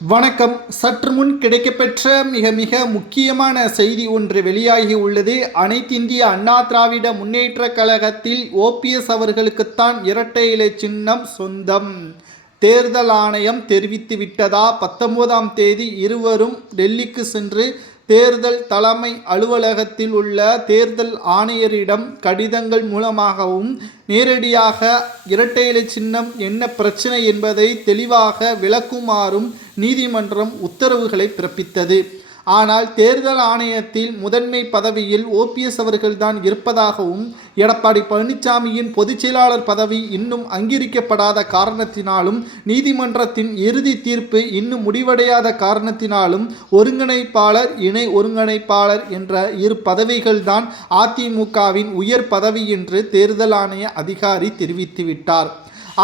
வணக்கம். சற்று முன் கிடைக்கப்பெற்ற மிக மிக முக்கியமான செய்தி ஒன்று வெளியாகி உள்ளது. அனைத்திந்திய அண்ணா திராவிட முன்னேற்றக் கழகத்தில் ஓபிஎஸ் அவர்களுக்குத்தான் இரட்டை இலை சின்னம் சொந்தம். தேர்தல் ஆணையம் தெரிவித்து விட்டதா? 19ஆம் தேதி இருவரும் டெல்லிக்கு சென்று தேர்தல் தலைமை அலுவலகத்தில் உள்ள தேர்தல் ஆணையரிடம் கடிதங்கள் மூலமாகவும் நேரடியாக இரட்டை இலை சின்னம் என்ன பிரச்சனை என்பதை தெளிவாக விளக்குமாறும் நீதிமன்றம் உத்தரவுகளை பிறப்பித்தது. ஆனால் தேர்தல் ஆணையத்தில் முதன்மை பதவியில் ஓபிஎஸ் அவர்கள்தான் இருப்பதாகவும், எடப்பாடி பழனிசாமியின் பொதுச் செயலாளர் பதவி இன்னும் அங்கீகரிக்கப்படாத காரணத்தினாலும், நீதிமன்றத்தின் இறுதி தீர்ப்பு இன்னும் முடிவடையாத காரணத்தினாலும் ஒருங்கிணைப்பாளர், இணை ஒருங்கிணைப்பாளர் என்ற இரு பதவிகள்தான் அதிமுகவின் உயர் பதவி என்று தேர்தல் ஆணைய அதிகாரி தெரிவித்துவிட்டார்.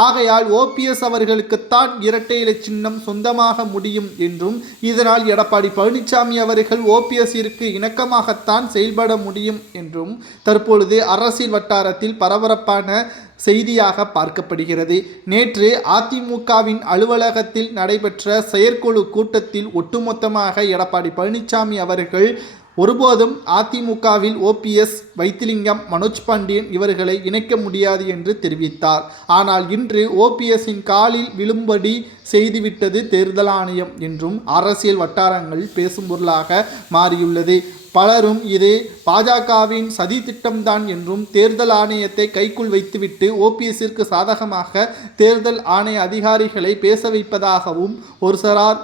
ஆகையால் ஓபிஎஸ் அவர்களுக்குத்தான் இரட்டை இலை சின்னம் சொந்தமாக முடியும் என்றும், இதனால் எடப்பாடி பழனிசாமி அவர்கள் ஓபிஎஸ்ஸிற்கு இணக்கமாகத்தான் செயல்பட முடியும் என்றும் தற்பொழுது அரசியல் வட்டாரத்தில் பரபரப்பான செய்தியாக பார்க்கப்படுகிறது. நேற்று அதிமுகவின் அலுவலகத்தில் நடைபெற்ற செயற்குழு கூட்டத்தில் ஒட்டுமொத்தமாக எடப்பாடி பழனிசாமி அவர்கள் ஒருபோதும் அதிமுகவில் ஓபிஎஸ், வைத்திலிங்கம், மனோஜ் பாண்டியன் இவர்களை இணைக்க முடியாது என்று தெரிவித்தார். ஆனால் இன்று ஓபிஎஸ்ஸின் காலில் விழும்படி செய்துவிட்டது தேர்தல் ஆணையம் என்றும் அரசியல் வட்டாரங்கள் பேசும் பொருளாக மாறியுள்ளது. பலரும் இது பாஜகவின் சதி திட்டம்தான் என்றும், தேர்தல் ஆணையத்தை கைக்குள் வைத்துவிட்டு ஓபிஎஸ்ஸிற்கு சாதகமாக தேர்தல் ஆணைய அதிகாரிகளை பேச வைப்பதாகவும் ஒரு சிலர்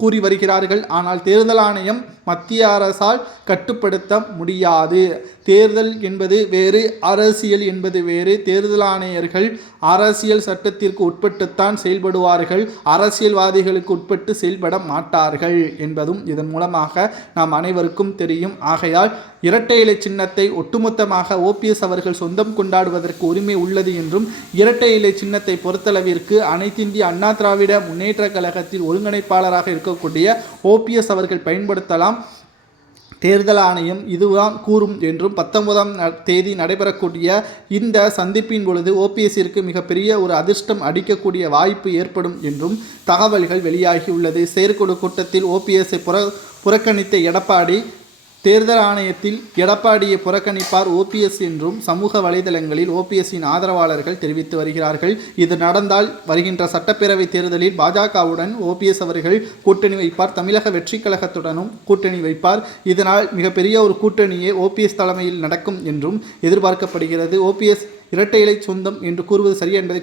கூறி வருகிறார்கள். ஆனால் தேர்தல் ஆணையம் மத்திய அரசால் கட்டுப்படுத்த முடியாது. தேர்தல் என்பது வேறு, அரசியல் என்பது வேறு. தேர்தல் ஆணையர்கள் அரசியல் சட்டத்திற்கு உட்பட்டுத்தான் செயல்படுவார்கள், அரசியல்வாதிகளுக்கு உட்பட்டு செயல்பட மாட்டார்கள் என்பதும் இதன் மூலமாக நாம் அனைவருக்கும் தெரியும். ஆகையால் இரட்டை இலை சின்னத்தை ஒட்டுமொத்தமாக ஓபிஎஸ் அவர்கள் சொந்தம் கொண்டாடுவதற்கு உரிமை உள்ளது என்றும், இரட்டை இலை சின்னத்தை பொறுத்தளவிற்கு அனைத்திந்திய அண்ணா திராவிட முன்னேற்றக் கழகத்தில் ஒருங்கிணைப்பாளராக இருக்கக்கூடிய ஓபிஎஸ் அவர்கள் பயன்படுத்தலாம். தேர்தல் ஆணையம் இதுதான் கூறும் என்றும், 19ஆம் தேதி நடைபெறக்கூடிய இந்த சந்திப்பின் பொழுது ஓபிஎஸ்ஸிற்கு மிகப்பெரிய ஒரு அதிர்ஷ்டம் அடிக்கக்கூடிய வாய்ப்பு ஏற்படும் என்றும் தகவல்கள் வெளியாகியுள்ளது. செயற்குழு கூட்டத்தில் ஓபிஎஸ்ஸை புறக்கணித்த எடப்பாடி தேர்தல் ஆணையத்தில் எடப்பாடியை புறக்கணிப்பார் ஓபிஎஸ் என்றும் சமூக வலைதளங்களில் ஓபிஎஸ்ஸின் ஆதரவாளர்கள் தெரிவித்து வருகிறார்கள். இது நடந்தால் வருகின்ற சட்டப்பேரவை தேர்தலில் பாஜகவுடன் ஓபிஎஸ் அவர்கள் கூட்டணி வைப்பார், தமிழக வெற்றி கழகத்துடனும் கூட்டணி வைப்பார். இதனால் மிகப்பெரிய ஒரு கூட்டணியே ஓபிஎஸ் தலைமையில் நடக்கும் என்றும் எதிர்பார்க்கப்படுகிறது. ஓபிஎஸ் இரட்டை இலை சொந்தம் என்று கூறுவது சரியா என்பதை